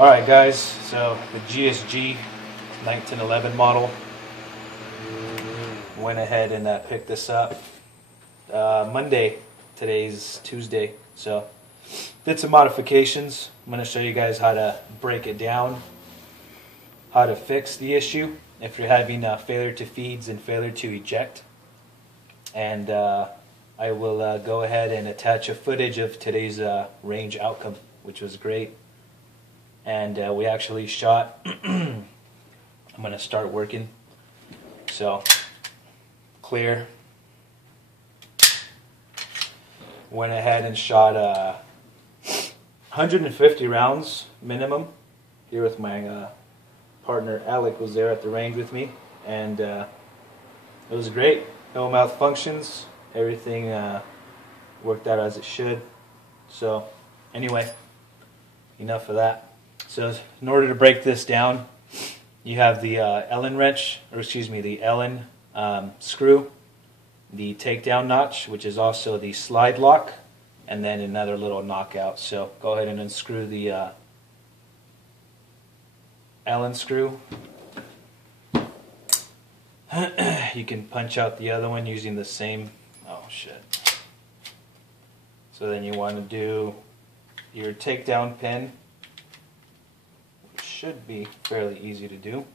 Alright guys, so the GSG 1911 model, went ahead and picked this up Monday. Today's Tuesday, so did some modifications. I'm going to show you guys how to break it down, how to fix the issue if you're having failure to feeds and failure to eject. And I will go ahead and attach a footage of today's range outcome, which was great. And we actually shot, I'm going to start working. So, clear. Went ahead and shot 150 rounds minimum. Here with my partner Alec was there at the range with me. And it was great. No malfunctions. Everything worked out as it should. So, anyway, enough of that. So in order to break this down, you have the Allen wrench, or excuse me, the Allen screw, the takedown notch, which is also the slide lock, and then another little knockout. So go ahead and unscrew the Allen screw. You can punch out the other one using the same, oh shit. So then you want to do your takedown pin. Should be fairly easy to do,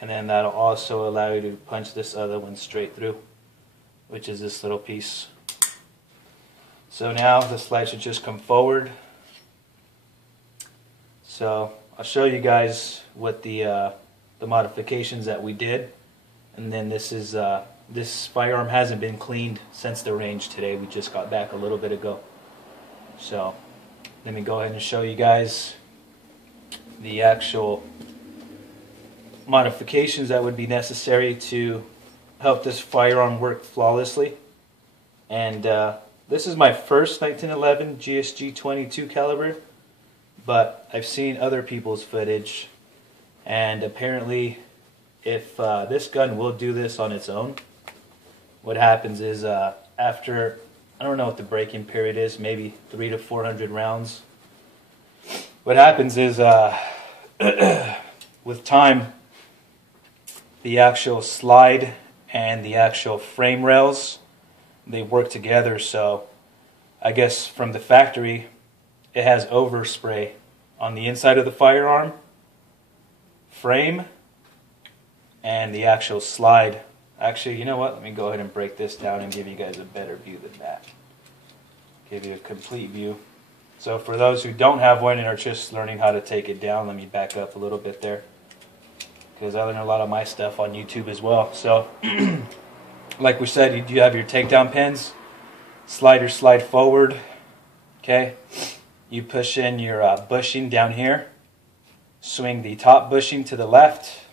and then that'll also allow you to punch this other one straight through, which is this little piece. So now the slide should just come forward. So I'll show you guys what the modifications that we did, and then this firearm hasn't been cleaned since the range today. We just got back a little bit ago. So let me go ahead and show you guys the actual modifications that would be necessary to help this firearm work flawlessly. And this is my first 1911 GSG 22 caliber, but I've seen other people's footage, and apparently if this gun will do this on its own, what happens is after, I don't know what the break-in period is, maybe 300 to 400 rounds. What happens is, with time, the actual slide and the actual frame rails, they work together. So, I guess from the factory, it has overspray on the inside of the firearm, frame, and the actual slide. Actually, you know what? Let me go ahead and break this down and give you guys a better view than that. Give you a complete view. So for those who don't have one and are just learning how to take it down, let me back up a little bit there, because I learned a lot of my stuff on YouTube as well. So, like we said, you have your takedown pins, slide forward, okay? You push in your bushing down here, swing the top bushing to the left.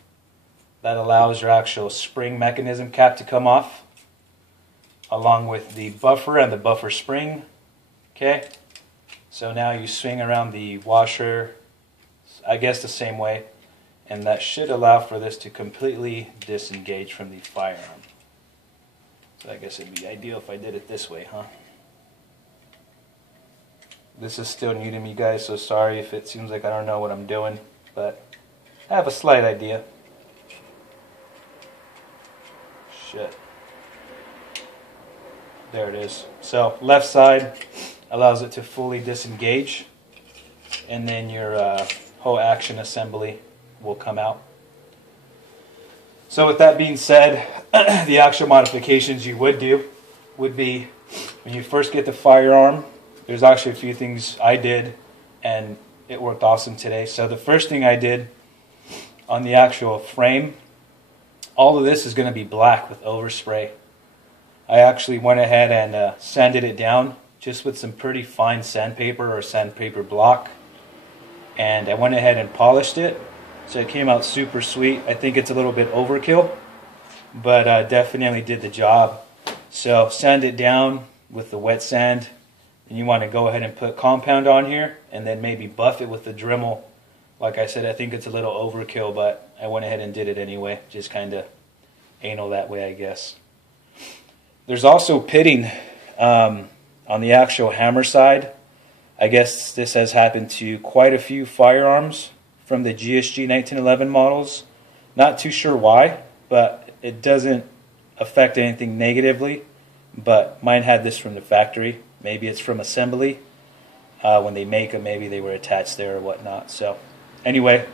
That allows your actual spring mechanism cap to come off, along with the buffer and the buffer spring, okay? So now you swing around the washer, I guess the same way, and that should allow for this to completely disengage from the firearm. So I guess it'd be ideal if I did it this way, huh? This is still new to me, guys, so sorry if it seems like I don't know what I'm doing, but I have a slight idea. Shit. There it is. So left side allows it to fully disengage, and then your whole action assembly will come out. So with that being said, the actual modifications you would do would be, when you first get the firearm, there's actually a few things I did, and it worked awesome today. So the first thing I did on the actual frame, all of this is going to be black with overspray. I actually went ahead and sanded it down just with some pretty fine sandpaper or sandpaper block, and I went ahead and polished it, so it came out super sweet. I think it's a little bit overkill, but definitely did the job. So sand it down with the wet sand, and you want to go ahead and put compound on here, and then maybe buff it with the Dremel. Like I said, I think it's a little overkill, but I went ahead and did it anyway, just kind of anal that way, I guess. There's also pitting on the actual hammer side. I guess this has happened to quite a few firearms from the GSG 1911 models. Not too sure why, but it doesn't affect anything negatively. But mine had this from the factory. Maybe it's from assembly. When they make them, maybe they were attached there or whatnot. So anyway,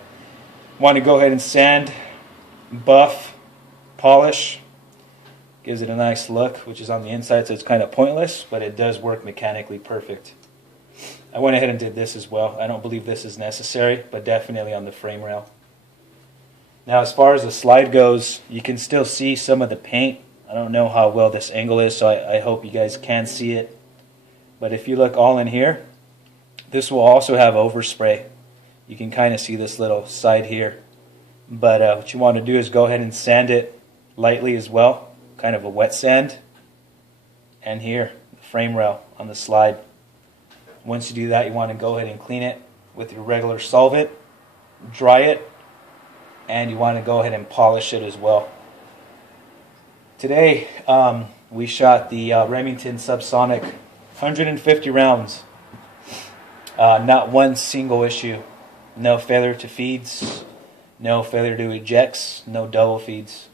want to go ahead and sand, buff, polish. Gives it a nice look, which is on the inside, so it's kind of pointless, but it does work mechanically perfect. I went ahead and did this as well. I don't believe this is necessary, but definitely on the frame rail. Now, as far as the slide goes, you can still see some of the paint. I don't know how well this angle is, so I hope you guys can see it. But if you look all in here, this will also have overspray. You can kind of see this little side here. But what you want to do is go ahead and sand it lightly as well. Kind of a wet sand. And here, the frame rail on the slide. Once you do that, you want to go ahead and clean it with your regular solvent, dry it, and you want to go ahead and polish it as well. Today, we shot the Remington subsonic 150 rounds. Not one single issue. No failure to feeds, no failure to ejects, no double feeds.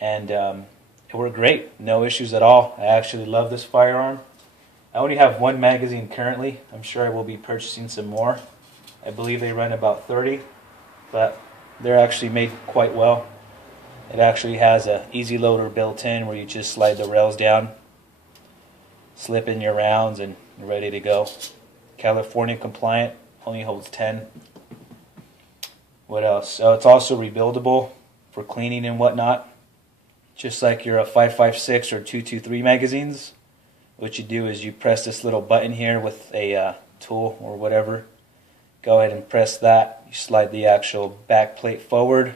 And it worked great. No issues at all. I actually love this firearm. I only have one magazine currently. I'm sure I will be purchasing some more. I believe they run about 30, but they're actually made quite well. It actually has an easy loader built in where you just slide the rails down, slip in your rounds, and you're ready to go. California compliant, only holds 10. What else? So it's also rebuildable for cleaning and whatnot. Just like your 5.56 or 2.23 magazines, what you do is you press this little button here with a tool or whatever. Go ahead and press that. You slide the actual back plate forward,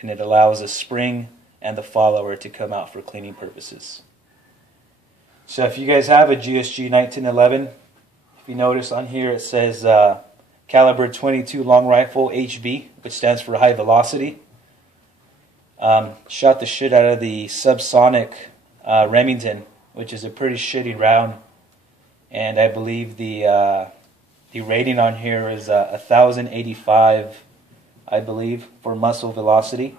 and it allows the spring and the follower to come out for cleaning purposes. So if you guys have a GSG 1911, if you notice on here it says caliber 22 long rifle HV, which stands for high velocity. Shot the shit out of the subsonic Remington, which is a pretty shitty round, and I believe the rating on here is 1085, I believe, for muzzle velocity,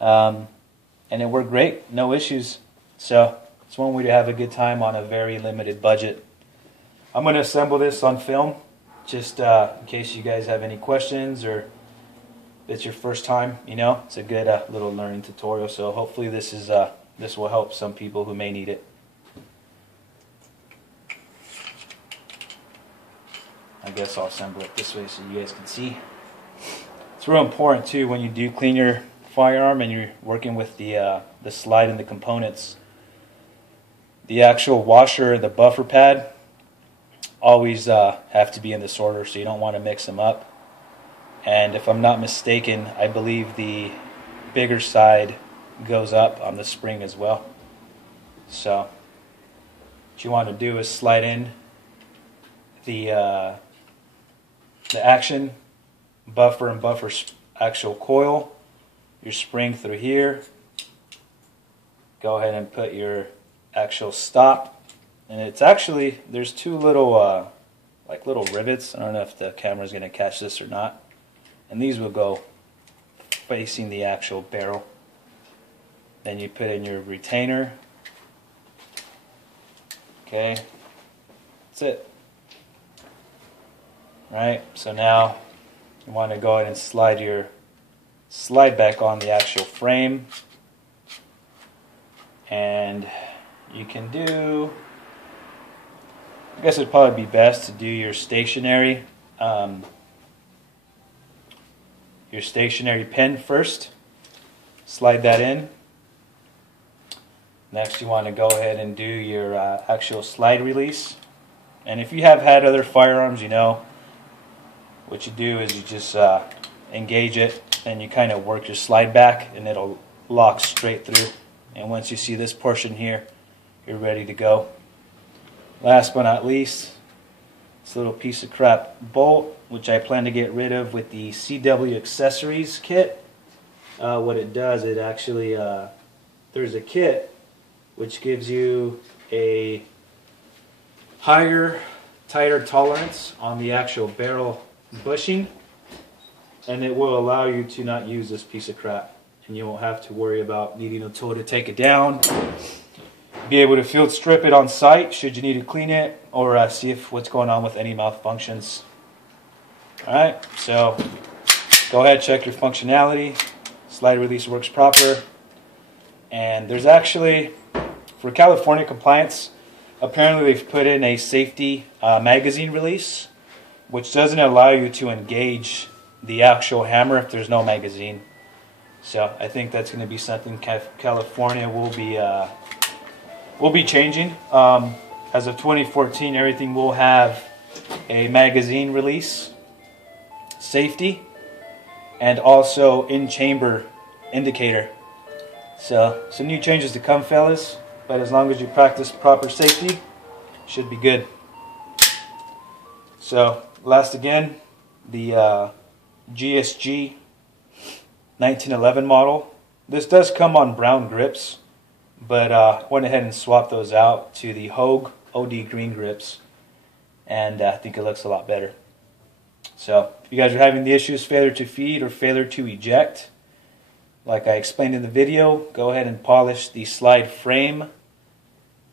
and it worked great, no issues. So it's one way to have a good time on a very limited budget. I'm going to assemble this on film, just in case you guys have any questions or it's your first time, you know, it's a good little learning tutorial. So hopefully this will help some people who may need it. I guess I'll assemble it this way so you guys can see. It's real important too when you do clean your firearm and you're working with the slide and the components. The actual washer and the buffer pad always have to be in this order, so you don't want to mix them up. And if I'm not mistaken, I believe the bigger side goes up on the spring as well. So what you want to do is slide in the action buffer and buffer actual coil, your spring through here. Go ahead and put your actual stop, and it's actually, there's two little like little rivets. I don't know if the camera's going to catch this or not. And these will go facing the actual barrel. Then you put in your retainer. Okay, that's it. Right, so now you want to go ahead and slide back on the actual frame. And you can do, I guess it'd probably be best to do your stationary pin first. Slide that in. Next you want to go ahead and do your actual slide release. And if you have had other firearms, you know what you do is you just engage it and you kind of work your slide back and it'll lock straight through. And once you see this portion here, you're ready to go. Last but not least, this little piece of crap bolt, which I plan to get rid of with the CW accessories kit. What it does, it actually, there's a kit which gives you a higher tighter tolerance on the actual barrel bushing, and it will allow you to not use this piece of crap, and you won't have to worry about needing a tool to take it down. Be able to field strip it on site should you need to clean it, or see if what's going on with any malfunctions. Alright, so go ahead, check your functionality. Slide release works proper. And there's actually, for California compliance, apparently they've put in a safety magazine release, which doesn't allow you to engage the actual hammer if there's no magazine. So I think that's going to be something California will be changing. As of 2014, everything will have a magazine release, safety, and also in-chamber indicator. So some new changes to come, fellas, but as long as you practice proper safety, should be good. So last again, the GSG 1911 model. This does come on brown grips, but went ahead and swapped those out to the Hogue OD green grips, and I think it looks a lot better. So if you guys are having the issues, failure to feed or failure to eject, like I explained in the video, go ahead and polish the slide frame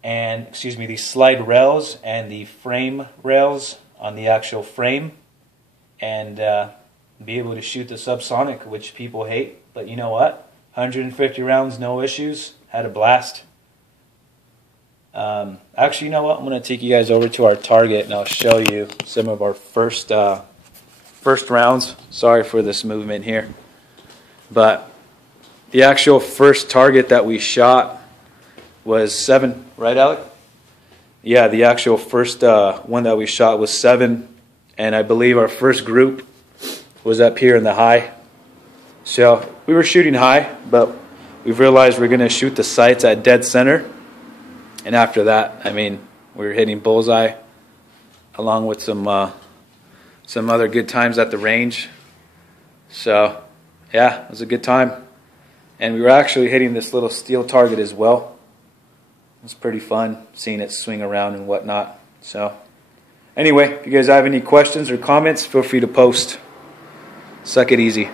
and, the slide rails and the frame rails on the actual frame, and be able to shoot the subsonic, which people hate, but you know what? 150 rounds, no issues. Had a blast. Actually, you know what? I'm going to take you guys over to our target, and I'll show you some of our first rounds. Sorry for this movement here, but the actual first target that we shot was 7, right, Alec? Yeah, the actual first one that we shot was 7, and I believe our first group was up here in the high. So we were shooting high, but we've realized we're going to shoot the sights at dead center, and after that, I mean, we were hitting bullseye along with some other good times at the range. So yeah, it was a good time. And we were actually hitting this little steel target as well. It was pretty fun seeing it swing around and whatnot. So anyway, if you guys have any questions or comments, feel free to post. Suck it easy.